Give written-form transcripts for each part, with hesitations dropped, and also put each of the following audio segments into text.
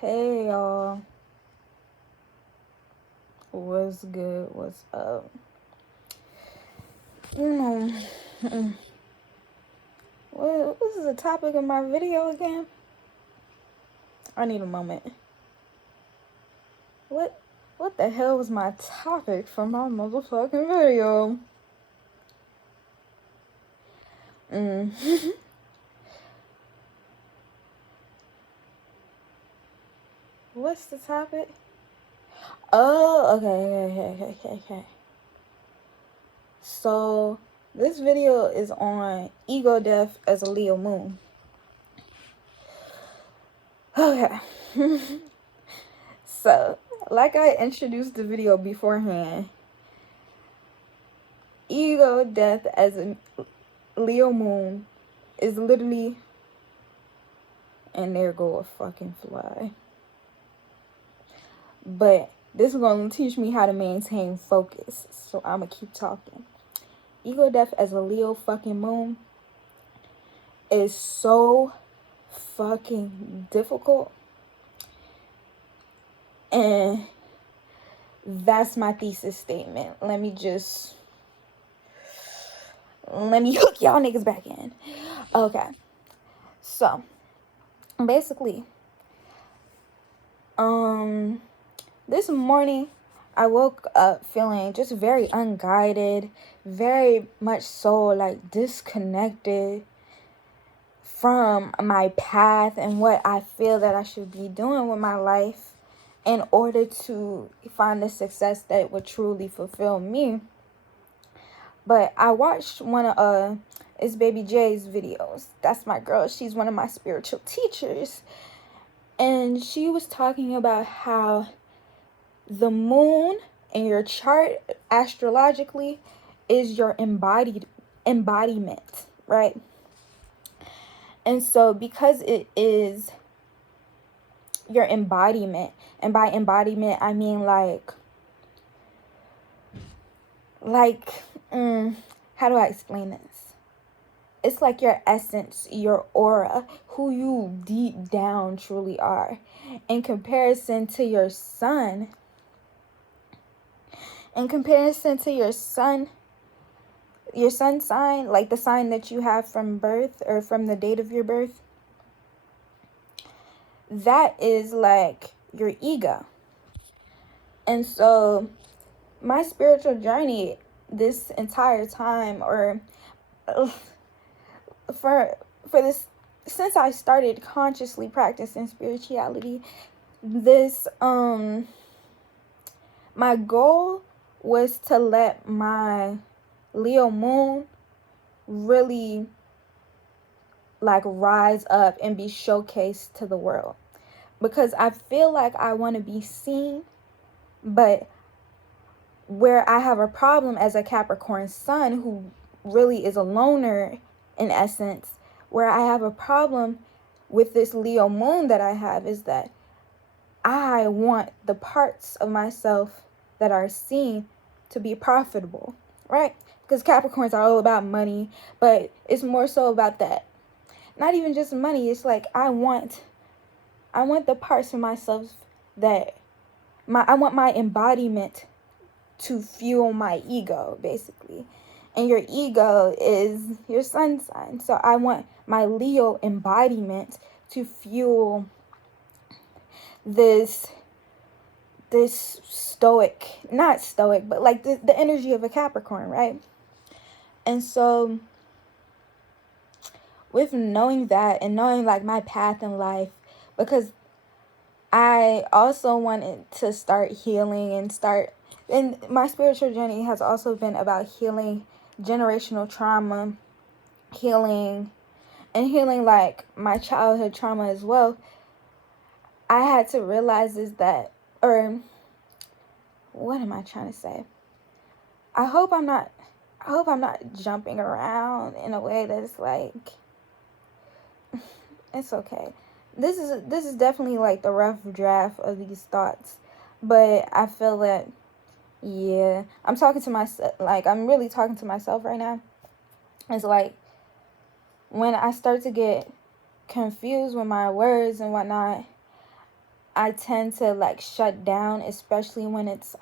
Hey y'all, what's good? What's up? You know, what is the topic of my video again? I need a moment. What the hell was my topic for my motherfucking video? What's the topic? Oh, okay. So this video is on ego death as a Leo moon. Okay. So, like I introduced the video beforehand, ego death as a Leo moon is literally, and there go a fucking fly. But this is going to teach me how to maintain focus, so I'm going to keep talking. Ego death as a Leo fucking moon is so fucking difficult. And that's my thesis statement. Let me hook y'all niggas back in. Okay. So, basically, this morning I woke up feeling just very unguided, very much so like disconnected from my path and what I feel that I should be doing with my life in order to find the success that would truly fulfill me. But I watched one of it's Baby J's videos. That's my girl. She's one of my spiritual teachers. And she was talking about how the moon in your chart astrologically is your embodiment, right? And so because it is your embodiment, and by embodiment I mean how do I explain this? It's like your essence, your aura, who you deep down truly are. In comparison to your sun, your sun sign, like the sign that you have from birth or from the date of your birth, that is like your ego. And so my spiritual journey this entire time, or for this, since I started consciously practicing spirituality, this my goal was to let my Leo moon really like rise up and be showcased to the world, because I feel like I want to be seen. But where I have a problem as a Capricorn sun, who really is a loner in essence, where I have a problem with this Leo moon that I have is that I want the parts of myself that are seen to be profitable, right? Because Capricorns are all about money, but it's more so about that. Not even just money. It's like I want the parts of myself that I want my embodiment to fuel my ego, basically. And your ego is your sun sign. So I want my Leo embodiment to fuel this stoic, not stoic, but like the energy of a Capricorn, right? And so with knowing that and knowing like my path in life, because I also wanted to start healing and my spiritual journey has also been about healing generational trauma, healing like my childhood trauma as well. I had to realize is that, or what am I trying to say? I hope I'm not jumping around in a way that's like, it's okay. This is definitely like the rough draft of these thoughts, but I feel that, yeah, I'm talking to myself, like I'm really talking to myself right now. It's like when I start to get confused with my words and whatnot, I tend to like shut down, especially when it's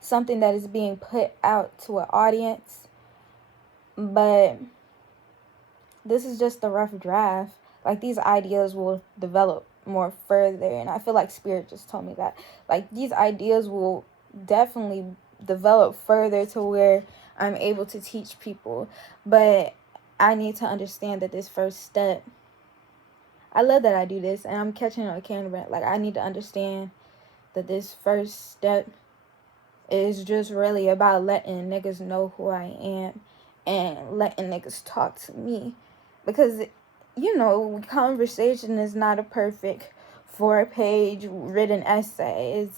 something that is being put out to an audience. But this is just a rough draft. Like, these ideas will develop more further, and I feel like Spirit just told me that. Like, these ideas will definitely develop further to where I'm able to teach people. But I need to understand that this first step, I love that I do this, and I'm catching on camera. Like, I need to understand that this first step is just really about letting niggas know who I am and letting niggas talk to me. Because, you know, conversation is not a perfect 4-page written essay.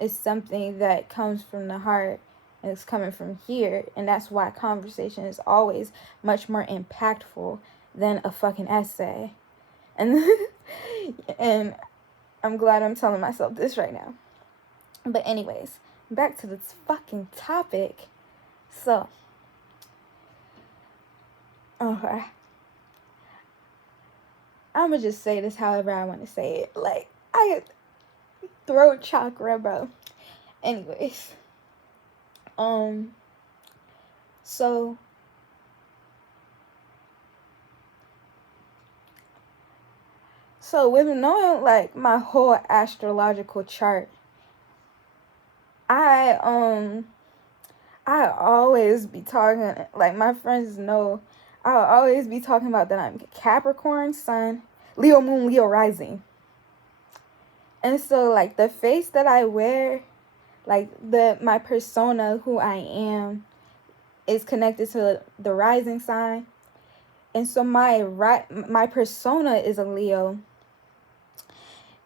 It's something that comes from the heart, and it's coming from here. And that's why conversation is always much more impactful than a fucking essay. And and I'm glad I'm telling myself this right now. But anyways, back to this fucking topic. So, okay. I'ma just say this however I want to say it. Like, I throat chakra, bro. Anyways. So with knowing like my whole astrological chart, I always be talking, like, my friends know, I'll always be talking about that I'm Capricorn sun, Leo moon, Leo rising. And so like the face that I wear, like my persona, who I am, is connected to the rising sign. And so my persona is a Leo,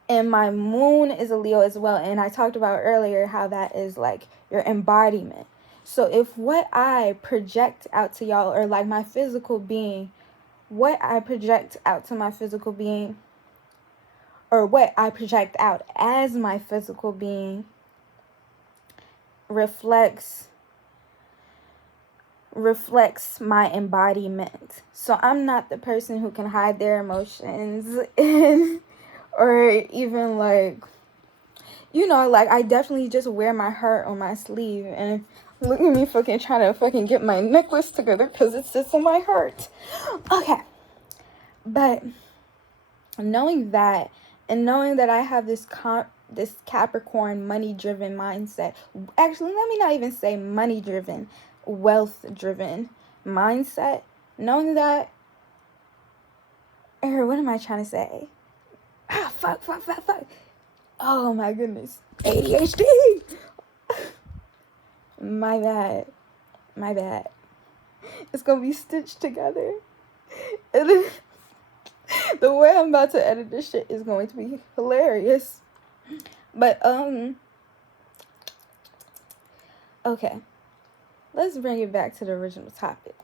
and my moon is a Leo as well. And I talked about earlier how that is like your embodiment. So if what I project out to y'all, or like my physical being, what I project out to my physical being, or what I project out as my physical being, reflects my embodiment. So I'm not the person who can hide their emotions and or even like, you know, like, I definitely just wear my heart on my sleeve. And look at me fucking trying to fucking get my necklace together because it sits on my heart. Okay. But knowing that, and knowing that I have this Capricorn money-driven mindset. Actually, let me not even say money-driven, wealth-driven mindset. Knowing that, or what am I trying to say? Fuck. Oh my goodness. ADHD! My bad. It's gonna be stitched together. And the way I'm about to edit this shit is going to be hilarious. But, okay. Let's bring it back to the original topic.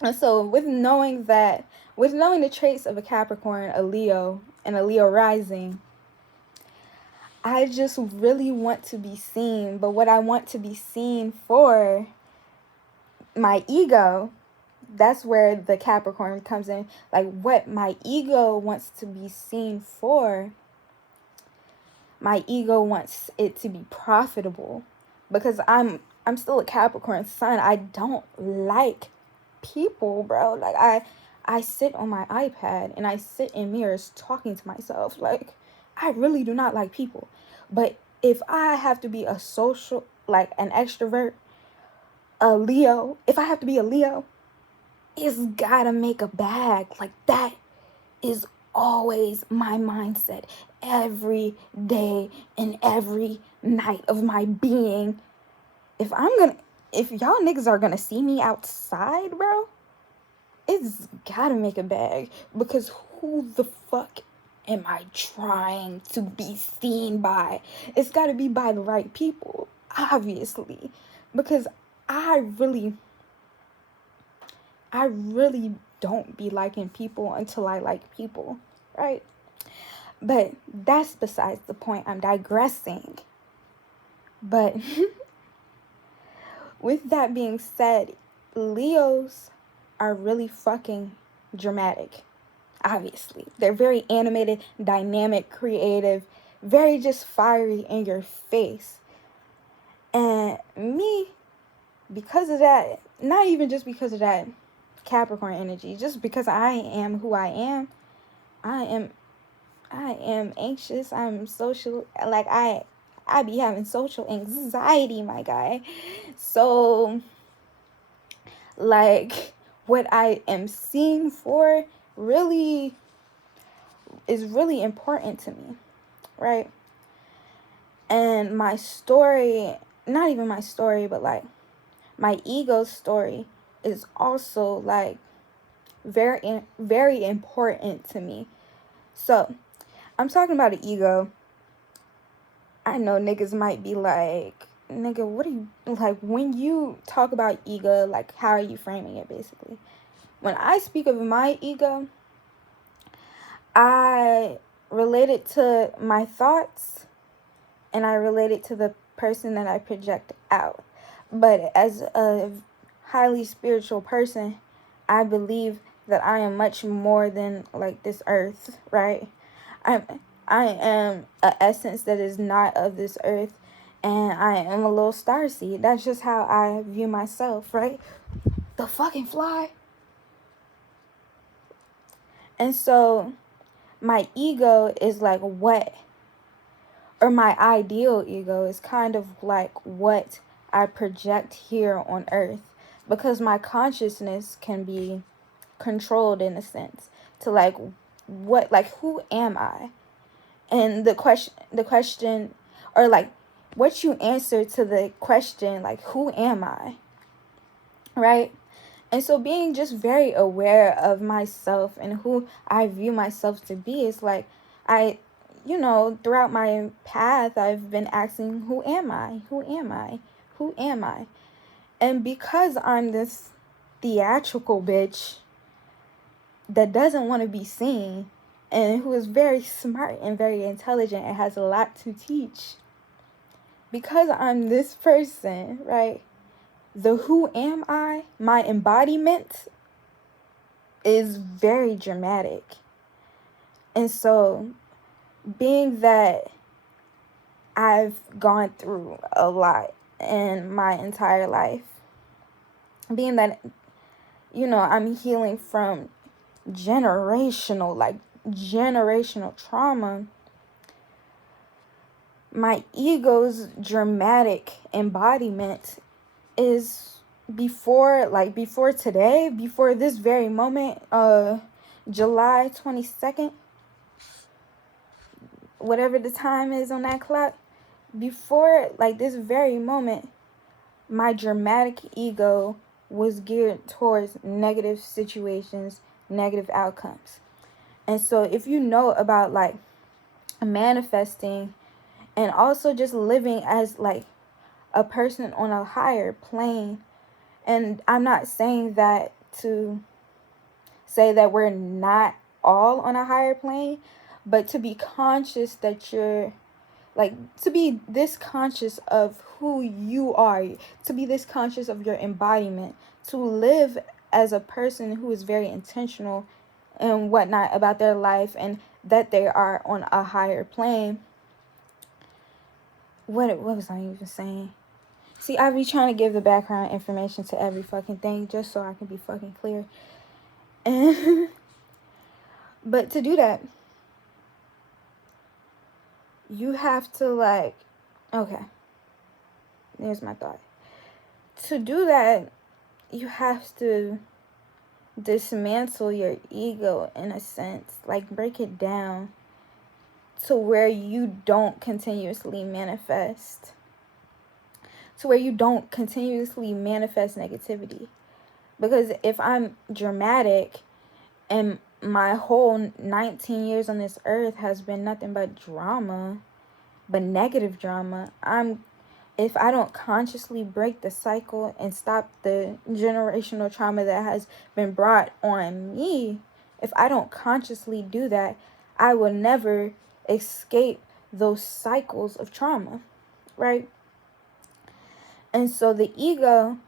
And so with knowing the traits of a Capricorn, a Leo, and a Leo rising, I just really want to be seen. But what I want to be seen for, my ego, that's where the Capricorn comes in. Like, what my ego wants to be seen for, my ego wants it to be profitable. Because I'm still a Capricorn sun. I don't like people, bro. Like, I sit on my iPad and I sit in mirrors talking to myself. Like, I really do not like people. But if I have to be a social, like an extrovert, a Leo, if I have to be a Leo, it's gotta make a bag. Like, that is always my mindset every day and every night of my being. If y'all niggas are gonna see me outside, bro, it's gotta make a bag. Because who the fuck am I trying to be seen by? It's gotta be by the right people, obviously. Because I really don't be liking people until I like people, right? But that's besides the point. I'm digressing. But with that being said, Leos are really fucking dramatic. obviously. They're very animated, dynamic, creative, very just fiery in your face. And me, because of that, not even just because of that Capricorn energy, just because I am who I am anxious. I'm social. Like I be having social anxiety, my guy. So like what I am seeing for really is really important to me, right? And my story, not even my story, but like my ego story is also like very important to me. So I'm talking about an ego. I know niggas might be like, nigga, what are you, like, when you talk about ego, like, how are you framing it, basically? When I speak of my ego, I relate it to my thoughts, and I relate it to the person that I project out. But as a highly spiritual person, I believe that I am much more than, like, this earth, right? I am an essence that is not of this earth, and I am a little starseed. That's just how I view myself, right? The fucking fly. And so my ego is like what, or my ideal ego is kind of like what I project here on earth, because my consciousness can be controlled in a sense to like what, like, who am I? And the question, or like what you answer to the question, like, who am I, right? And so being just very aware of myself and who I view myself to be is like, throughout my path, I've been asking, who am I? Who am I? Who am I? And because I'm this theatrical bitch that doesn't want to be seen, and who is very smart and very intelligent and has a lot to teach, because I'm this person, right? The who am I, my embodiment, is very dramatic. And so, being that I've gone through a lot in my entire life, being that, I'm healing from generational trauma, my ego's dramatic embodiment is before today, before this very moment, July 22nd, whatever the time is on that clock, before like this very moment, my dramatic ego was geared towards negative situations, negative outcomes. And so if you know about like manifesting and also just living as like a person on a higher plane, and I'm not saying that to say that we're not all on a higher plane, but to be conscious that you're like, to be this conscious of who you are, to be this conscious of your embodiment, to live as a person who is very intentional and whatnot about their life, and that they are on a higher plane. What was I even saying? See, I be trying to give the background information to every fucking thing just so I can be fucking clear. And but to do that, you have to like, okay, here's my thought. To do that, you have to dismantle your ego in a sense, like break it down to where you don't continuously manifest negativity. Because if I'm dramatic and my whole 19 years on this earth has been nothing but drama, but negative drama, if I don't consciously break the cycle and stop the generational trauma that has been brought on me, if I don't consciously do that, I will never escape those cycles of trauma, right? And so the ego,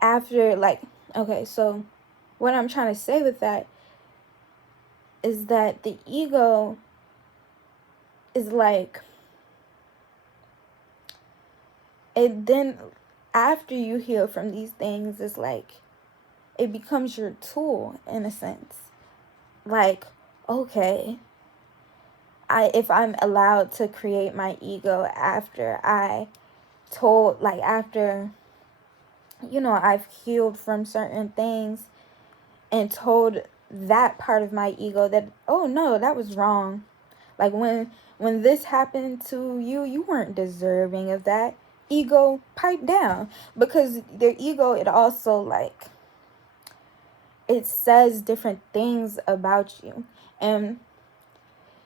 after like, okay, so what I'm trying to say with that is that the ego is like, it then, after you heal from these things, it's like it becomes your tool in a sense. Like, okay, if I'm allowed to create my ego after after I've healed from certain things and told that part of my ego that, oh no, that was wrong. Like when this happened to you, you weren't deserving of that. Ego, pipe down. Because their ego, it also like, it says different things about you. And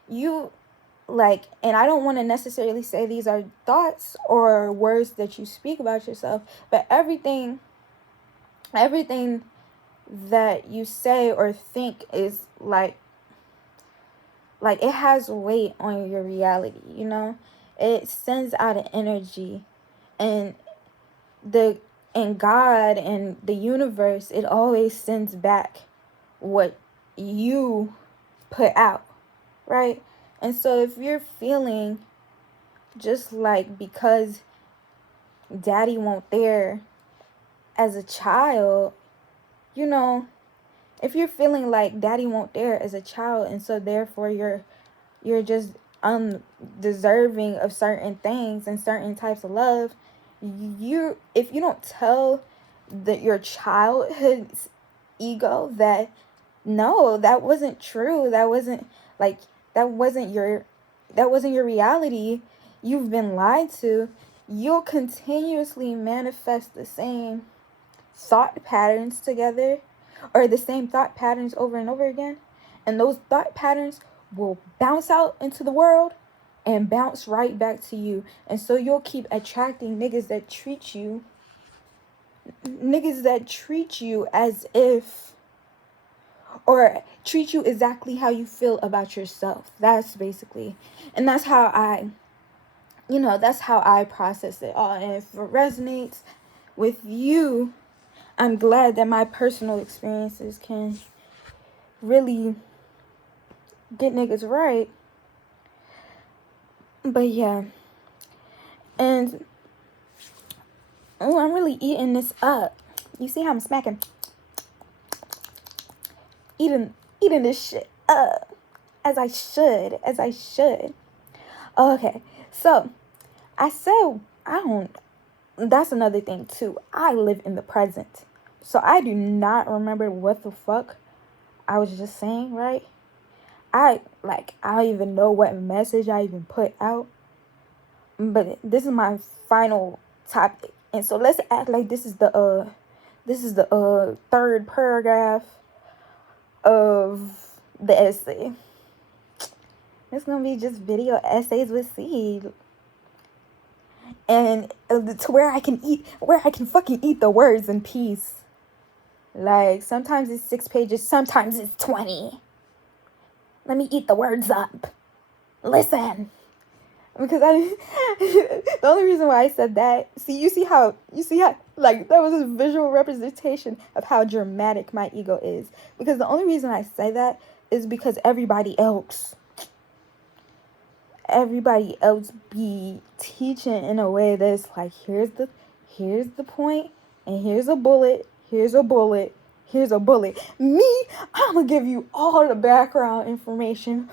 you like, and I don't want to necessarily say these are thoughts or words that you speak about yourself, but everything that you say or think is like it has weight on your reality, it sends out an energy. And God and the universe, it always sends back what you put out, right? And so if you're feeling just like, because daddy won't there as a child, if you're feeling like daddy won't there as a child, and so therefore you're just undeserving of certain things and certain types of love, if you don't tell your childhood's ego that no, that wasn't true, that wasn't like, that wasn't your reality, you've been lied to, you'll continuously manifest the same thought patterns together, or the same thought patterns over and over again. And those thought patterns will bounce out into the world and bounce right back to you. And so you'll keep attracting niggas that treat you as if, or treat you exactly how you feel about yourself. That's basically, and that's how I process it all. And if it resonates with you, I'm glad that my personal experiences can really get niggas right. But yeah. And I'm really eating this up. You see how I'm smacking? Eating this shit up. As I should. Okay. So, I said, that's another thing too. I live in the present. So I do not remember what the fuck I was just saying, right? I don't even know what message I even put out. But this is my final topic. And so let's act like this is the third paragraph of the essay. It's gonna be just video essays with seed. And to where I can fucking eat the words in peace. Like, sometimes it's 6 pages, sometimes it's 20. Let me eat the words up. Listen. Because the only reason why I said that, you see how, like, that was a visual representation of how dramatic my ego is. Because the only reason I say that is because everybody else be teaching in a way that's like, here's the point, and here's a bullet. Me, I'm gonna give you all the background information,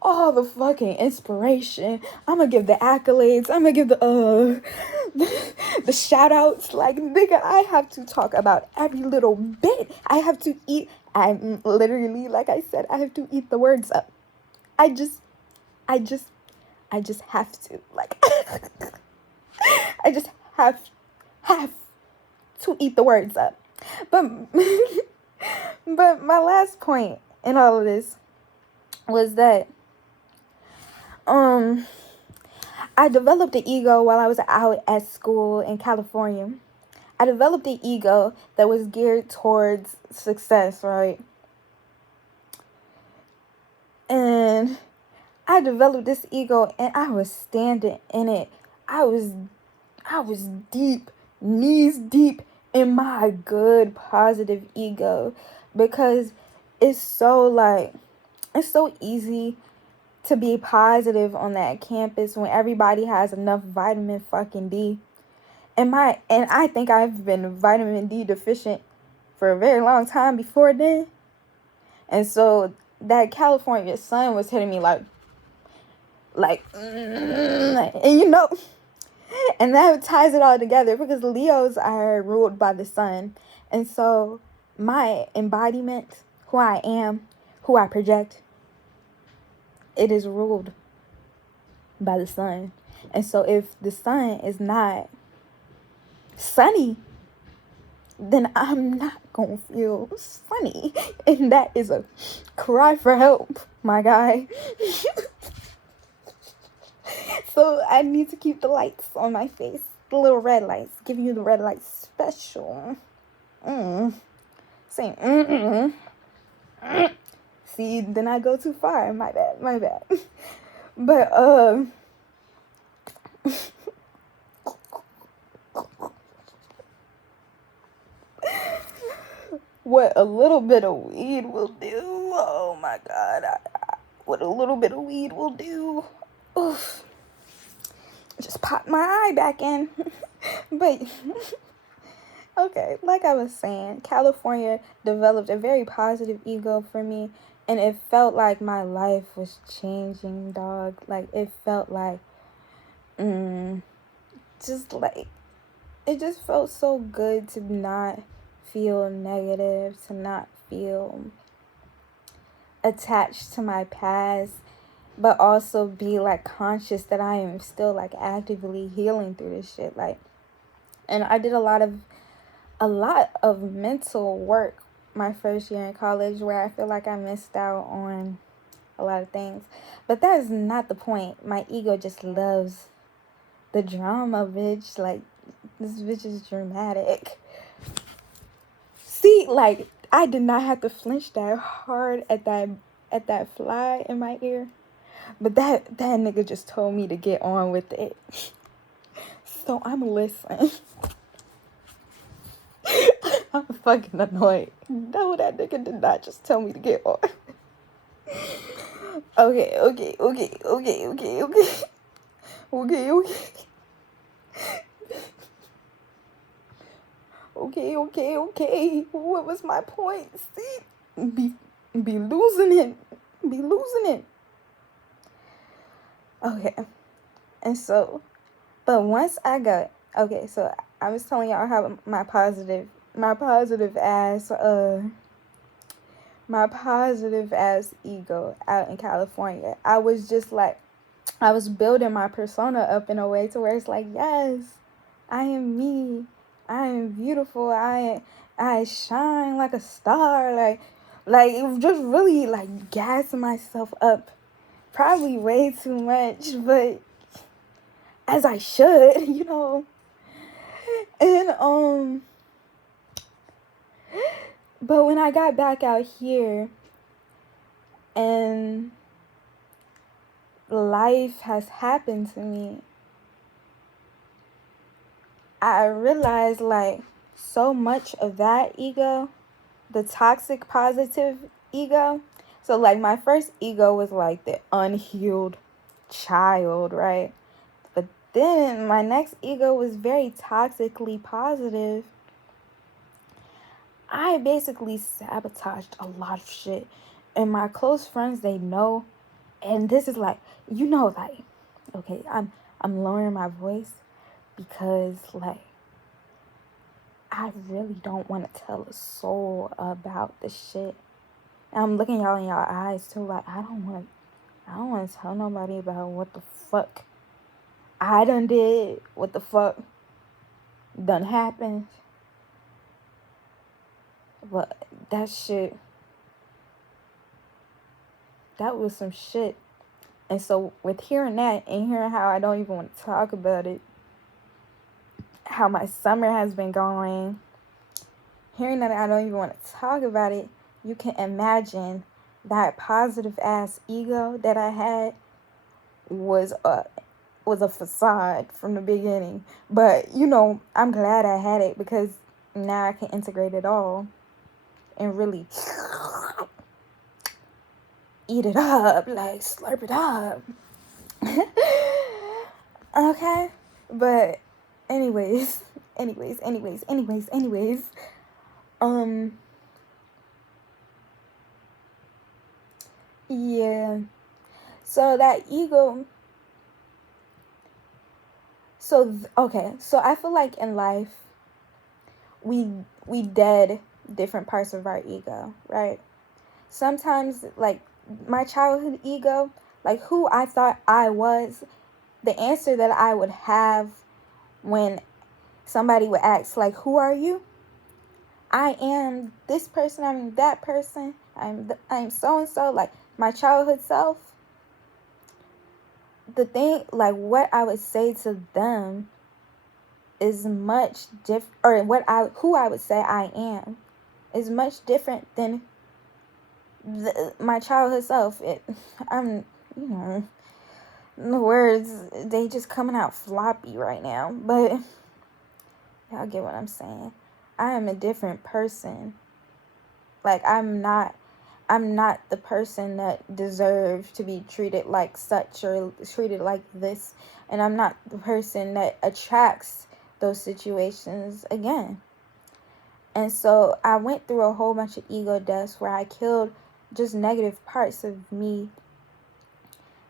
all the fucking inspiration. I'm gonna give the accolades. I'm gonna give the shout outs. Like, nigga, I have to talk about every little bit. I'm literally, like I said, I have to eat the words up. I just have to, like, I just have to eat the words up. But my last point in all of this was that I developed an ego while I was out at school in California. I developed an ego that was geared towards success, right? And I developed this ego and I was standing in it. I was deep, knees deep in my good, positive ego, because it's so like, it's so easy to be positive on that campus when everybody has enough vitamin fucking D. And I think I've been vitamin D deficient for a very long time before then. And so that California sun was hitting me like, and you know, and that ties it all together because Leos are ruled by the sun. And so my embodiment, who I am, who I project, it is ruled by the sun. And so if the sun is not sunny, then I'm not gonna feel sunny. And that is a cry for help, my guy. So I need to keep the lights on my face. The little red lights. Giving you the red light special. Saying See, then I go too far. My bad. But what a little bit of weed will do. Oh my God. What a little bit of weed will do. Oof. Just popped my eye back in. But okay, like I was saying, California developed a very positive ego for me, and it felt like my life was changing, dog. Like, it felt like, just like, it just felt so good to not feel negative, to not feel attached to my past, but also be, like, conscious that I am still, like, actively healing through this shit. Like, and I did a lot of mental work my first year in college, where I feel like I missed out on a lot of things. But that is not the point. My ego just loves the drama, bitch. Like, this bitch is dramatic. See, like, I did not have to flinch that hard at that fly in my ear. But that nigga just told me to get on with it. So I'm listening. I'm fucking annoyed. No, that nigga did not just tell me to get on. Okay. Okay. What was my point? See? Be losing it. Okay. And so, but once I got, okay, so I was telling y'all how my positive ass ego out in California. I was just like, I was building my persona up in a way to where it's like, yes, I am me. I am beautiful. I shine like a star. Like it was just really like gassing myself up. Probably way too much, but as I should, you know. And but when I got back out here and life has happened to me, I realized like so much of that ego, the toxic positive ego. So like my first ego was like the unhealed child, right? But then my next ego was very toxically positive. I basically sabotaged a lot of shit. And my close friends, they know. And this is like, you know, like, okay, I'm lowering my voice because like I really don't want to tell a soul about the shit. And I'm looking y'all in y'all eyes too, like I don't want to tell nobody about what the fuck I done did, what the fuck done happened. But that shit, that was some shit. And so with hearing that and hearing how I don't even want to talk about it, how my summer has been going, hearing that I don't even want to talk about it, you can imagine that positive ass ego that I had was a facade from the beginning. But you know, I'm glad I had it because now I can integrate it all and really eat it up, like slurp it up. Okay, but anyways, yeah. So that ego. Okay. So I feel like in life, we dead different parts of our ego, right? Sometimes, like my childhood ego, like who I thought I was, the answer that I would have when somebody would ask, like, who are you? I am this person, I'm that person, I'm so and so, like my childhood self. The thing, like what I would say to them is much different, or who I would say I am is much different than my childhood self. I'm, you know, the words, they just coming out floppy right now, but y'all get what I'm saying. I am a different person. Like I'm not the person that deserves to be treated like such or treated like this, and I'm not the person that attracts those situations again. And so I went through a whole bunch of ego deaths where I killed just negative parts of me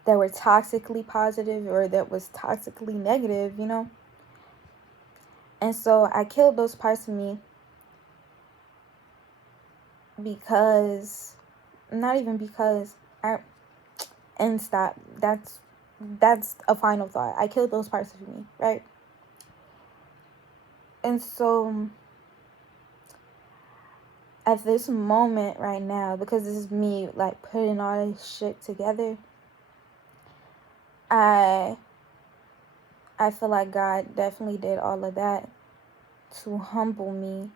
that were toxically positive or that was toxically negative, you know? And so I killed those parts of me because, not even because, and stop. That's a final thought. I killed those parts of me, right? And so at this moment right now, because this is me like putting all this shit together, I feel like God definitely did all of that to humble me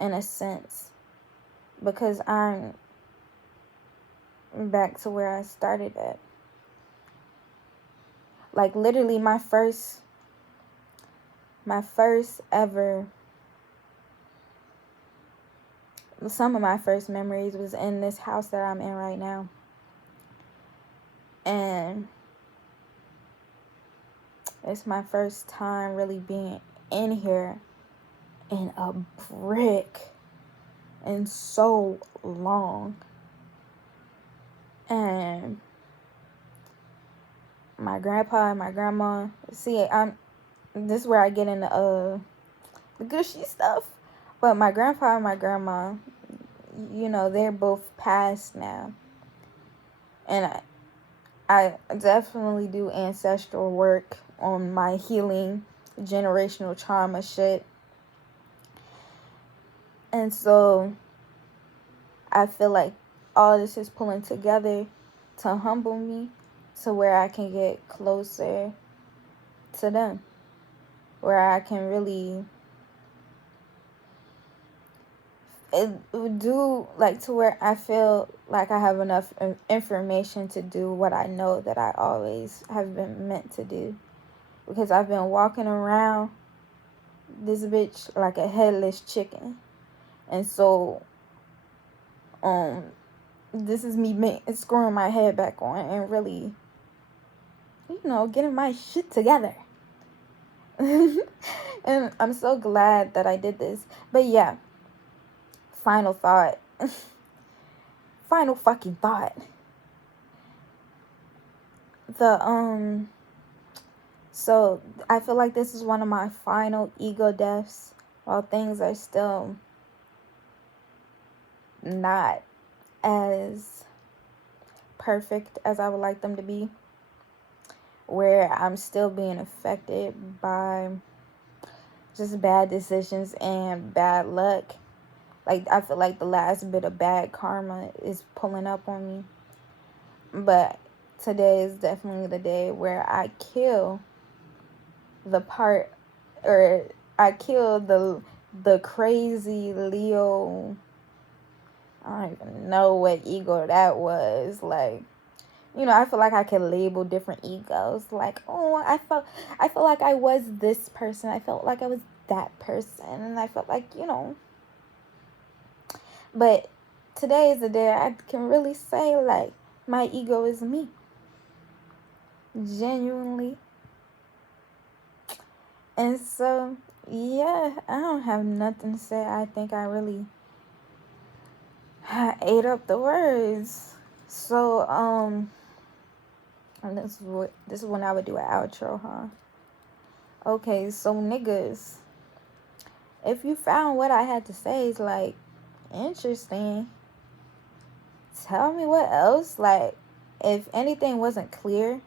in a sense, because I'm back to where I started at. Like literally my first ever, some of my first memories was in this house that I'm in right now. And it's my first time really being in here in a brick in so long. And my grandpa and my grandma, see, this is where I get into the gushy stuff. But my grandpa and my grandma, you know, they're both passed now. And I definitely do ancestral work on my healing generational trauma shit. And so I feel like all this is pulling together to humble me to where I can get closer to them, where I can really do, like, to where I feel like I have enough information to do what I know that I always have been meant to do. Because I've been walking around this bitch like a headless chicken. And so this is me screwing my head back on and really, you know, getting my shit together. And I'm so glad that I did this. But yeah, final thought. Final fucking thought. So I feel like this is one of my final ego deaths while things are still not as perfect as I would like them to be, where I'm still being affected by just bad decisions and bad luck. Like, I feel like the last bit of bad karma is pulling up on me. But today is definitely the day where I kill the part, or I kill the crazy Leo. I don't even know what ego that was. Like, you know, I feel like I can label different egos. Like, oh, I felt like I was this person. I felt like I was that person. And I felt like, you know. But today is the day I can really say, like, my ego is me. Genuinely. And so, yeah, I don't have nothing to say. I think I really ate up the words. So, and this is when I would do an outro, huh? Okay, so niggas, if you found what I had to say is like interesting, tell me what else, like, if anything wasn't clear,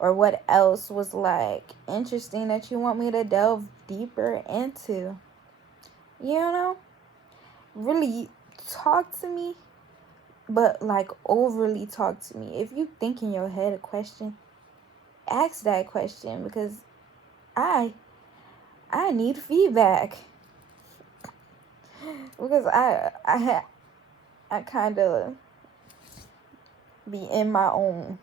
or what else was like interesting that you want me to delve deeper into. You know? Really talk to me, but like overly talk to me. If you think in your head a question, ask that question, because I need feedback. Because I kind of be in my own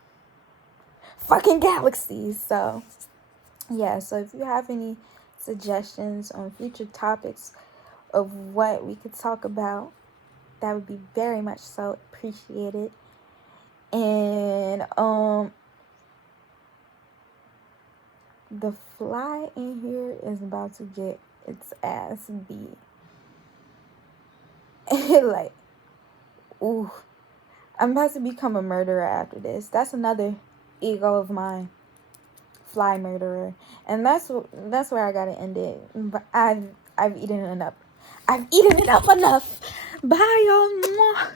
fucking galaxies. So, yeah, so if you have any suggestions on future topics of what we could talk about, that would be very much so appreciated. And the fly in here is about to get its ass beat. Like, ooh, I'm about to become a murderer after this. That's another ego of mine, fly murderer, and that's where I gotta end it. But I've eaten enough. I've eaten it up enough. Bye, y'all.